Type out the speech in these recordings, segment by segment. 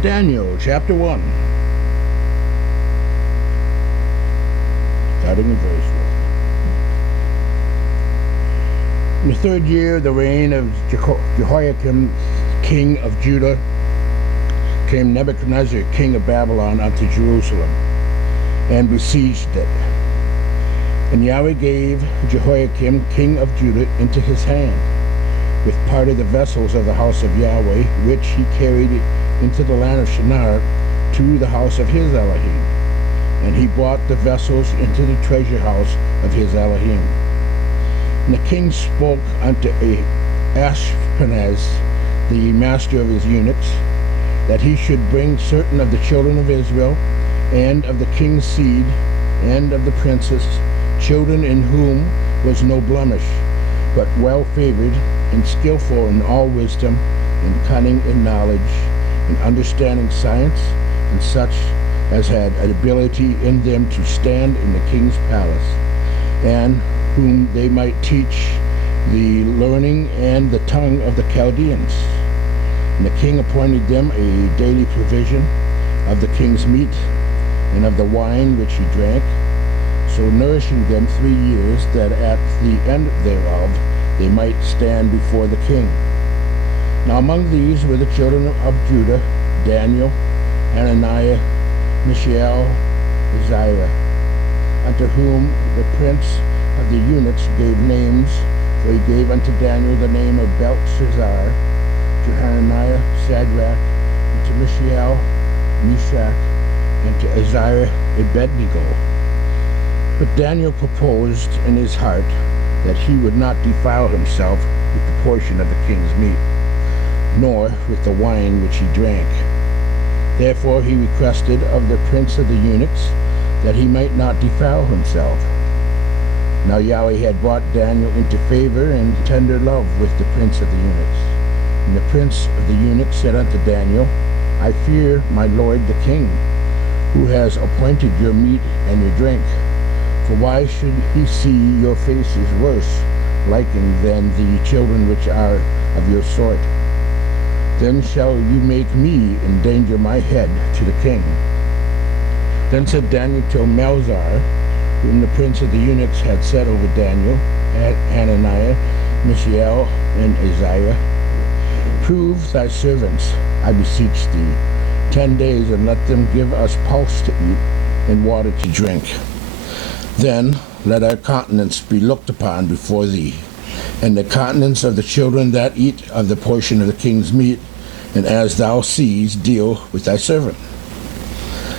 Daniel chapter 1, starting in verse 1. In the third year of the reign of Jehoiakim, king of Judah, came Nebuchadnezzar, king of Babylon, unto Jerusalem, and besieged it. And Yahweh gave Jehoiakim, king of Judah, into his hand, with part of the vessels of the house of Yahweh, which he carried into the land of Shinar to the house of his Elohim. And he brought the vessels into the treasure house of his Elohim. And the king spoke unto Ashpenaz, the master of his eunuchs, that he should bring certain of the children of Israel, and of the king's seed, and of the princes, children in whom was no blemish, but well favored, and skillful in all wisdom, and cunning in knowledge, and understanding science, and such as had an ability in them to stand in the king's palace, and whom they might teach the learning and the tongue of the Chaldeans. And the king appointed them a daily provision of the king's meat, and of the wine which he drank, so nourishing them 3 years, that at the end thereof they might stand before the king. Now among these were the children of Judah, Daniel, Hananiah, Mishael, Azariah, unto whom the prince of the eunuchs gave names, for he gave unto Daniel the name of Belteshazzar, to Hananiah, Shadrach, and to Mishael, Meshach, and to Azariah, Abednego. But Daniel proposed in his heart that he would not defile himself with the portion of the king's meat, nor with the wine which he drank. Therefore he requested of the prince of the eunuchs that he might not defile himself. Now Yahweh had brought Daniel into favor and tender love with the prince of the eunuchs. And the prince of the eunuchs said unto Daniel, I fear my lord the king, who has appointed your meat and your drink. For why should he see your faces worse liking than the children which are of your sort? Then shall you make me endanger my head to the king. Then said Daniel to Melzar, whom the prince of the eunuchs had set over Daniel, Hananiah, Mishael, and Azariah, prove thy servants, I beseech thee, 10 days, and let them give us pulse to eat and water to drink. Then let our countenance be looked upon before thee, and the countenance of the children that eat of the portion of the king's meat, and as thou seest, deal with thy servant.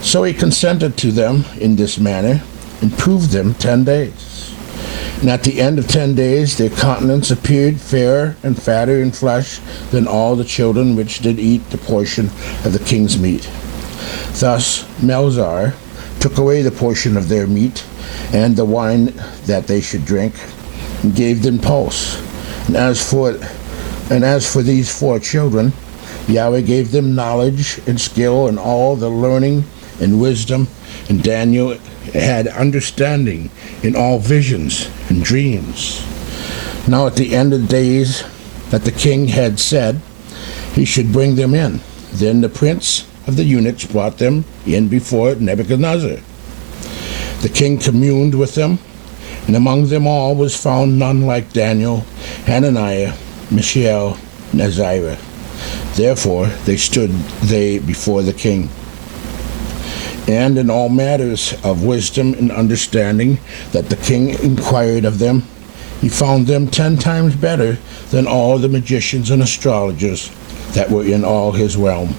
So he consented to them in this manner, and proved them 10 days. And at the end of 10 days their countenance appeared fairer and fatter in flesh than all the children which did eat the portion of the king's meat. Thus Melzar took away the portion of their meat, and the wine that they should drink, and gave them pulse. And as for these 4 children, Yahweh gave them knowledge and skill and all the learning and wisdom, and Daniel had understanding in all visions and dreams. Now at the end of the days that the king had said he should bring them in, then the prince of the eunuchs brought them in before Nebuchadnezzar. The king communed with them, and among them all was found none like Daniel, Hananiah, Mishael, and Azariah. Therefore they stood before the king. And in all matters of wisdom and understanding that the king inquired of them, he found them 10 times better than all the magicians and astrologers that were in all his realm.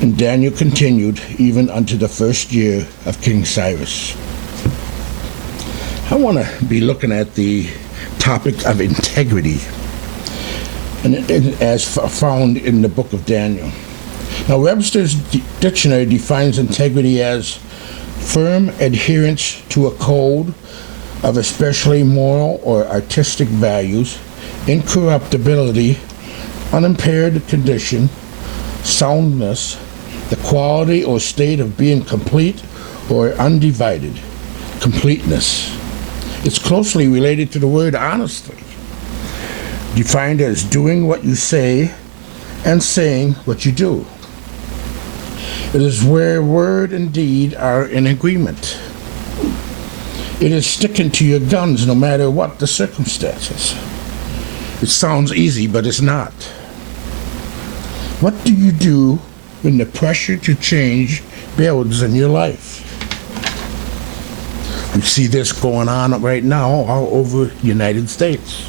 And Daniel continued even unto the first year of King Cyrus. I want to be looking at the topic of integrity, and as found in the book of Daniel. Now, Webster's dictionary defines integrity as firm adherence to a code of especially moral or artistic values, incorruptibility, unimpaired condition, soundness, the quality or state of being complete or undivided, completeness. It's closely related to the word honestly, defined as doing what you say and saying what you do. It is where word and deed are in agreement. It is sticking to your guns no matter what the circumstances. It sounds easy, but it's not. What do you do when the pressure to change builds in your life? We see this going on right now all over the United States.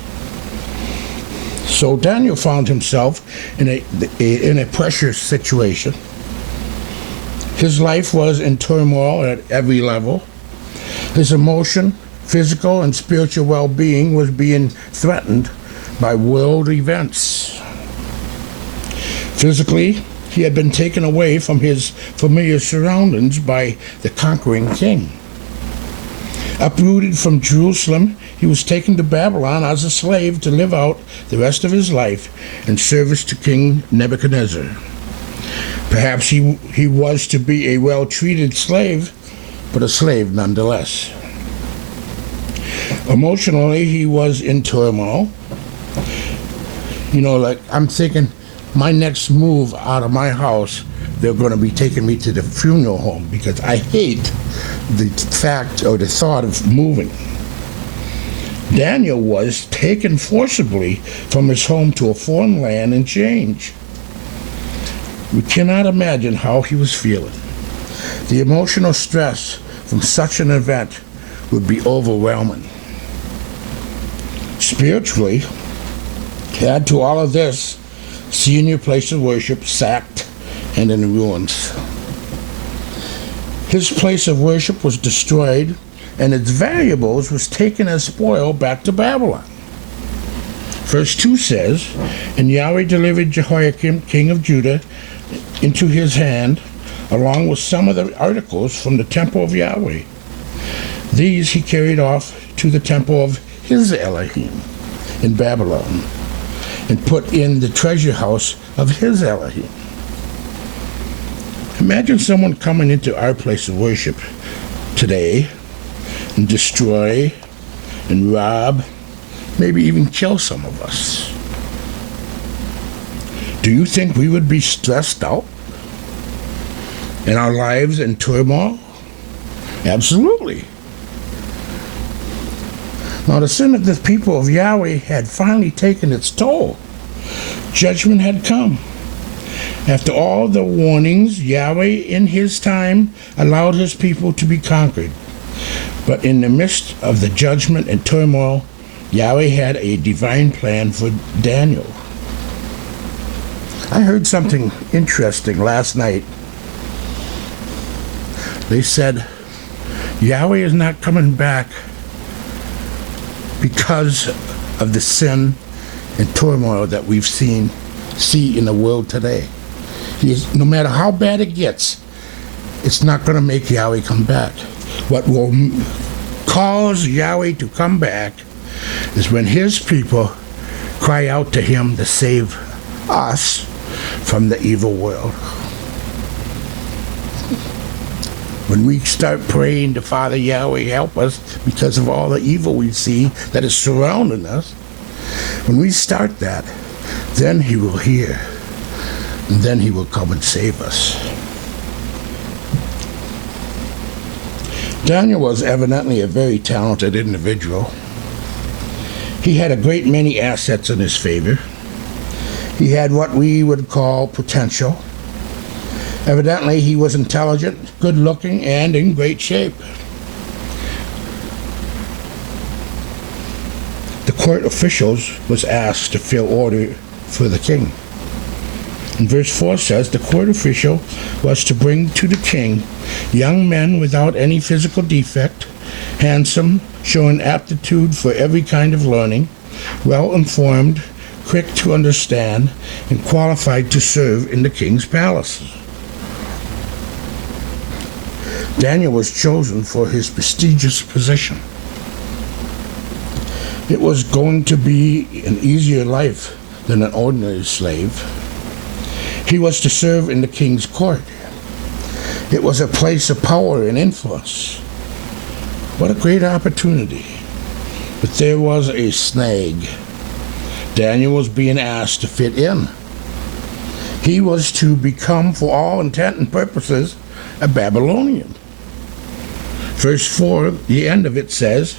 So Daniel found himself in a pressure situation. His life was in turmoil at every level. His emotion, physical, and spiritual well-being was being threatened by world events. Physically, he had been taken away from his familiar surroundings by the conquering king. Uprooted from Jerusalem, he was taken to Babylon as a slave to live out the rest of his life in service to King Nebuchadnezzar. Perhaps he was to be a well-treated slave, but a slave nonetheless. Emotionally, he was in turmoil. Like I'm thinking, my next move out of my house, they're going to be taking me to the funeral home because I hate the fact or the thought of moving. Daniel was taken forcibly from his home to a foreign land and changed. We cannot imagine how he was feeling. The emotional stress from such an event would be overwhelming. Spiritually, add to all of this, seeing your place of worship sacked and in ruins. His place of worship was destroyed, and its valuables was taken as spoil back to Babylon. Verse 2 says, "And Yahweh delivered Jehoiakim, king of Judah, into his hand, along with some of the articles from the temple of Yahweh. These he carried off to the temple of his Elohim in Babylon, and put in the treasure house of his Elohim." Imagine someone coming into our place of worship today and destroy and rob, maybe even kill some of us. Do you think we would be stressed out? And our lives in turmoil? Absolutely. Now the sin of the people of Yahweh had finally taken its toll. Judgment had come. After all the warnings, Yahweh in his time allowed his people to be conquered. But in the midst of the judgment and turmoil, Yahweh had a divine plan for Daniel. I heard something interesting last night. They said, Yahweh is not coming back because of the sin and turmoil that we've see in the world today. No matter how bad it gets, it's not going to make Yahweh come back. What will cause Yahweh to come back is when his people cry out to him to save us from the evil world. When we start praying to Father Yahweh, help us because of all the evil we see that is surrounding us, when we start that, then he will hear, and then he will come and save us. Daniel was evidently a very talented individual. He had a great many assets in his favor. He had what we would call potential. Evidently, he was intelligent, good-looking, and in great shape. The court officials was asked to fill order for the king. And verse 4 says, the court official was to bring to the king young men without any physical defect, handsome, showing aptitude for every kind of learning, well-informed, quick to understand, and qualified to serve in the king's palace. Daniel was chosen for his prestigious position. It was going to be an easier life than an ordinary slave. He was to serve in the king's court. It was a place of power and influence. What a great opportunity. But there was a snag. Daniel was being asked to fit in. He was to become, for all intent and purposes, a Babylonian. Verse 4, the end of it says,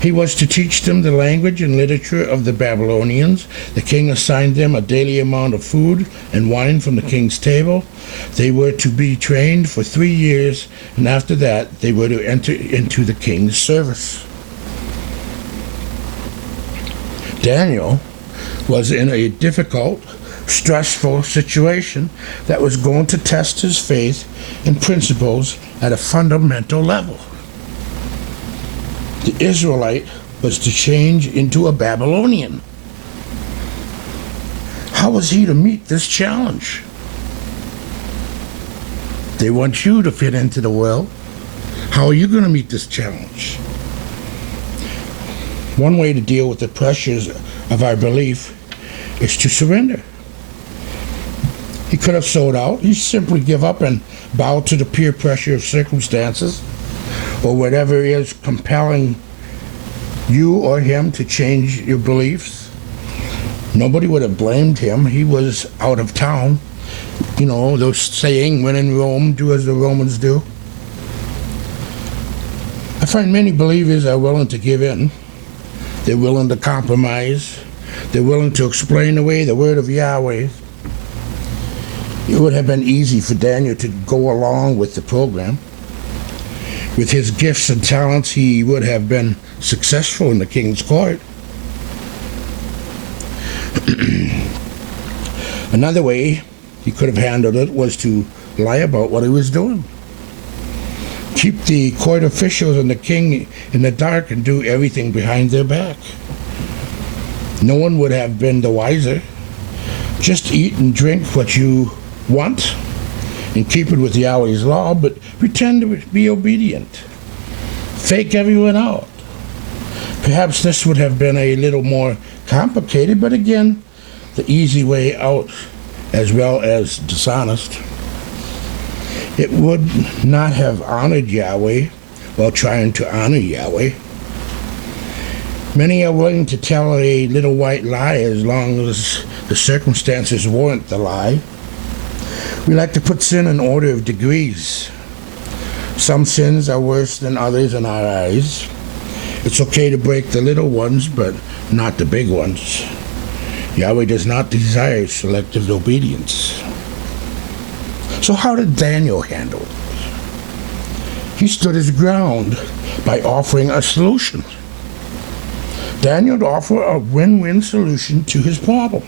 he was to teach them the language and literature of the Babylonians. The king assigned them a daily amount of food and wine from the king's table. They were to be trained for 3 years, and after that they were to enter into the king's service. Daniel was in a difficult, stressful situation that was going to test his faith and principles at a fundamental level. The Israelite was to change into a Babylonian. How was he to meet this challenge? They want you to fit into the world. How are you going to meet this challenge? One way to deal with the pressures of our belief is to surrender. He could have sold out. He simply give up and bow to the peer pressure of circumstances or whatever is compelling you or him to change your beliefs. Nobody would have blamed him. He was out of town. You know, those saying, when in Rome, do as the Romans do. I find many believers are willing to give in. They're willing to compromise. They're willing to explain away the word of Yahweh. It would have been easy for Daniel to go along with the program. With his gifts and talents, he would have been successful in the king's court. Another way he could have handled it was to lie about what he was doing. Keep the court officials and the king in the dark and do everything behind their back. No one would have been the wiser. Just eat and drink what you want and keep it with Yahweh's law, but pretend to be obedient. Fake everyone out. Perhaps this would have been a little more complicated, but again, the easy way out as well as dishonest. It would not have honored Yahweh while trying to honor Yahweh. Many are willing to tell a little white lie as long as the circumstances warrant the lie. We like to put sin in order of degrees. Some sins are worse than others in our eyes. It's okay to break the little ones, but not the big ones. Yahweh does not desire selective obedience. So how did Daniel handle it? He stood his ground by offering a solution. Daniel offered a win-win solution to his problem.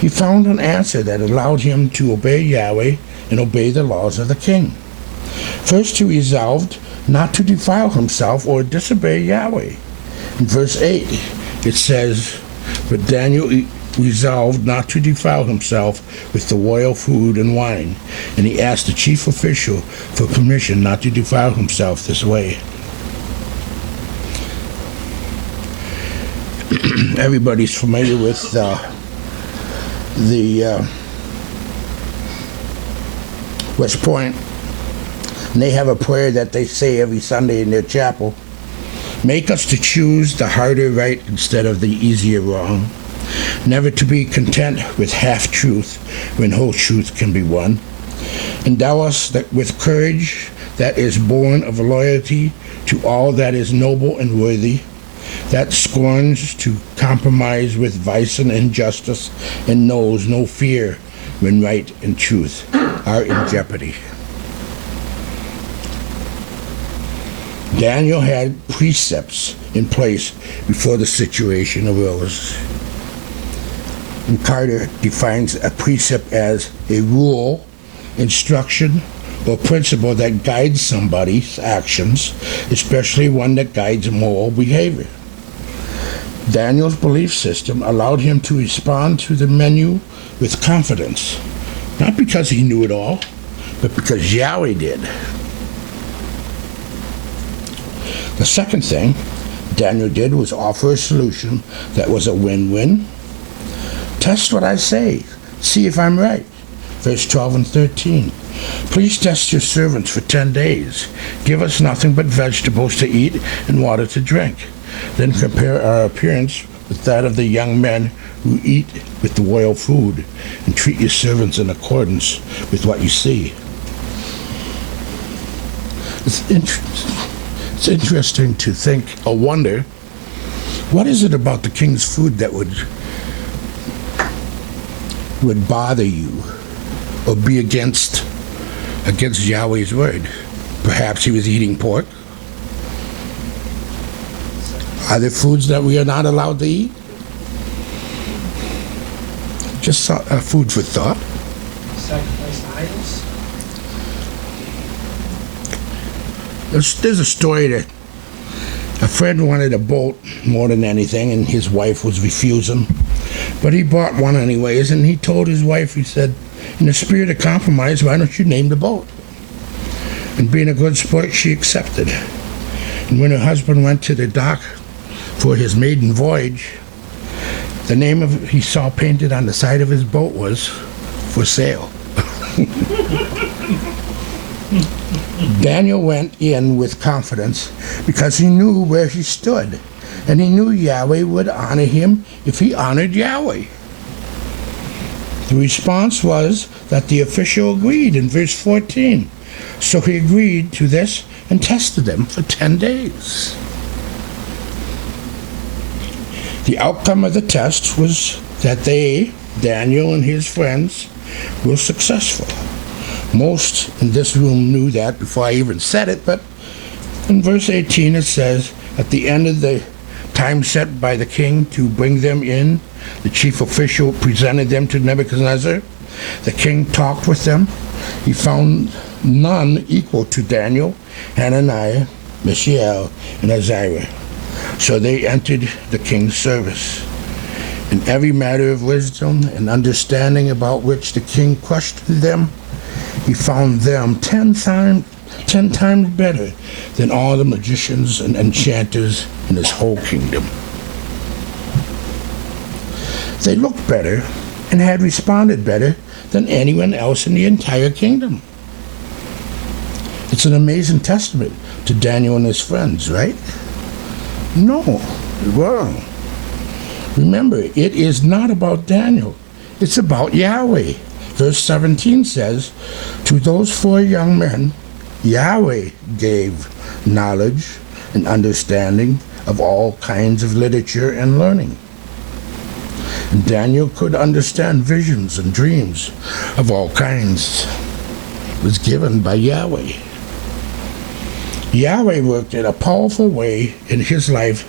He found an answer that allowed him to obey Yahweh and obey the laws of the king. First, he resolved not to defile himself or disobey Yahweh. In verse 8, it says, "But Daniel resolved not to defile himself with the royal food and wine, and he asked the chief official for permission not to defile himself this way." Everybody's familiar with the West Point, and they have a prayer that they say every Sunday in their chapel. Make us to choose the harder right instead of the easier wrong. Never to be content with half-truth when whole truth can be won. Endow us with courage that is born of loyalty to all that is noble and worthy, that scorns to compromise with vice and injustice, and knows no fear when right and truth are in jeopardy. Daniel had precepts in place before the situation arose. And Carter defines a precept as a rule, instruction, or principle that guides somebody's actions, especially one that guides moral behavior. Daniel's belief system allowed him to respond to the menu with confidence, not because he knew it all, but because Yahweh did. The second thing Daniel did was offer a solution that was a win-win. Test what I say. See if I'm right. Verse 12 and 13. Please test your servants for 10 days. Give us nothing but vegetables to eat and water to drink. Then compare our appearance with that of the young men who eat with the royal food and treat your servants in accordance with what you see. It's interesting to think or wonder, what is it about the king's food that would bother you or be against Yahweh's word? Perhaps he was eating pork. Are there foods that we are not allowed to eat? Just food for thought. Sacrifice idols? There's a story that a friend wanted a boat more than anything, and his wife was refusing. But he bought one anyways, and he told his wife, he said, in the spirit of compromise, why don't you name the boat? And being a good sport, she accepted. And when her husband went to the dock for his maiden voyage, the name he saw painted on the side of his boat was "For Sale." Daniel went in with confidence because he knew where he stood, and he knew Yahweh would honor him if he honored Yahweh. The response was that the official agreed in verse 14. So he agreed to this and tested them for 10 days. The outcome of the test was that they, Daniel and his friends, were successful. Most in this room knew that before I even said it, but in verse 18 it says, at the end of the time set by the king to bring them in, the chief official presented them to Nebuchadnezzar. The king talked with them. He found none equal to Daniel, Hananiah, Mishael, and Azariah. So they entered the king's service. In every matter of wisdom and understanding about which the king questioned them, he found them 10 times better than all the magicians and enchanters in his whole kingdom. They looked better and had responded better than anyone else in the entire kingdom. It's an amazing testament to Daniel and his friends, right? No, wrong. Remember, it is not about Daniel. It's about Yahweh. Verse 17 says, to those 4 young men, Yahweh gave knowledge and understanding of all kinds of literature and learning. And Daniel could understand visions and dreams of all kinds. It was given by Yahweh. Yahweh worked in a powerful way in his life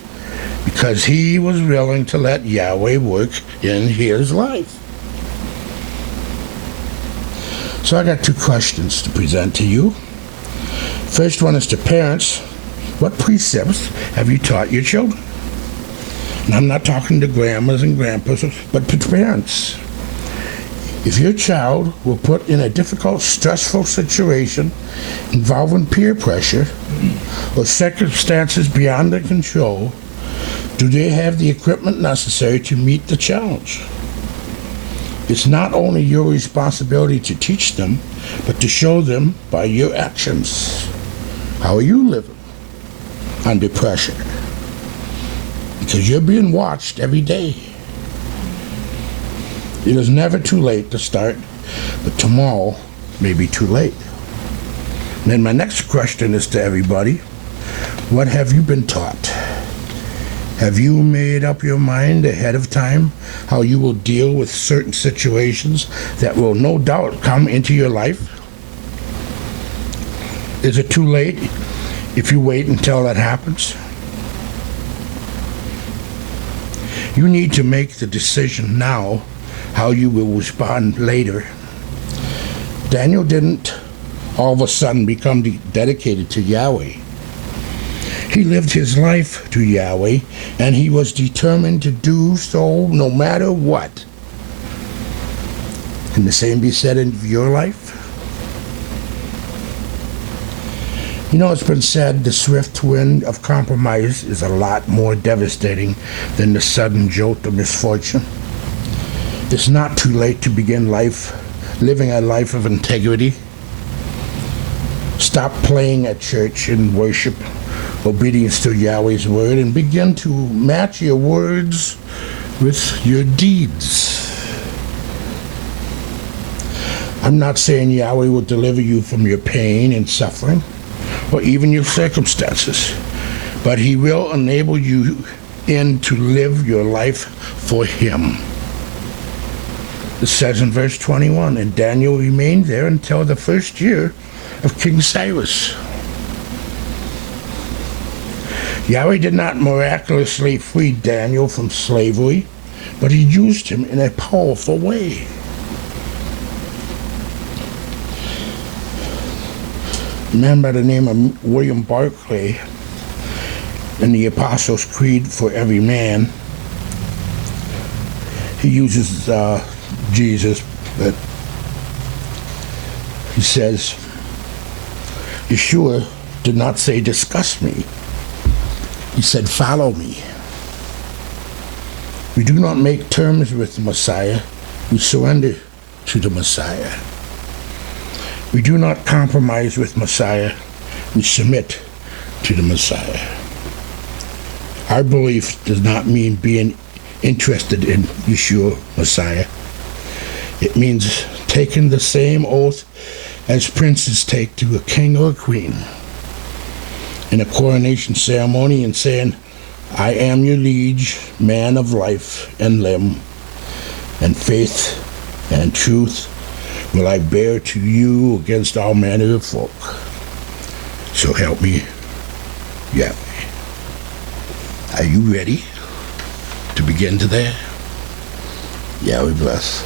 because he was willing to let Yahweh work in his life. So I got 2 questions to present to you. First one is to parents. What precepts have you taught your children? And I'm not talking to grandmas and grandpas, but to parents. If your child were put in a difficult, stressful situation involving peer pressure or circumstances beyond their control, do they have the equipment necessary to meet the challenge? It's not only your responsibility to teach them, but to show them by your actions. How are you living under pressure? Because you're being watched every day. It is never too late to start, but tomorrow may be too late. And then my next question is to everybody. What have you been taught? Have you made up your mind ahead of time how you will deal with certain situations that will no doubt come into your life? Is it too late if you wait until that happens? You need to make the decision now how you will respond later. Daniel didn't all of a sudden become dedicated to Yahweh. He lived his life to Yahweh, and he was determined to do so no matter what. Can the same be said in your life? You know, it's been said the swift wind of compromise is a lot more devastating than the sudden jolt of misfortune. It's not too late to begin living a life of integrity. Stop playing at church and worship obedience to Yahweh's word and begin to match your words with your deeds. I'm not saying Yahweh will deliver you from your pain and suffering, or even your circumstances, but He will enable you to live your life for Him. It says in verse 21, and Daniel remained there until the first year of King Cyrus. Yahweh did not miraculously free Daniel from slavery, but He used him in a powerful way. A man by the name of William Barclay in the Apostles' Creed for Every Man, he uses Jesus, but he says, Yeshua did not say, discuss me. He said, follow me. We do not make terms with the Messiah. We surrender to the Messiah. We do not compromise with Messiah. We submit to the Messiah. Our belief does not mean being interested in Yeshua, Messiah. It means taking the same oath as princes take to a king or a queen in a coronation ceremony and saying, I am your liege, man of life and limb, and faith and truth will I bear to you against all manner of folk. So help me, Yahweh. Are you ready to begin today? Yahweh bless.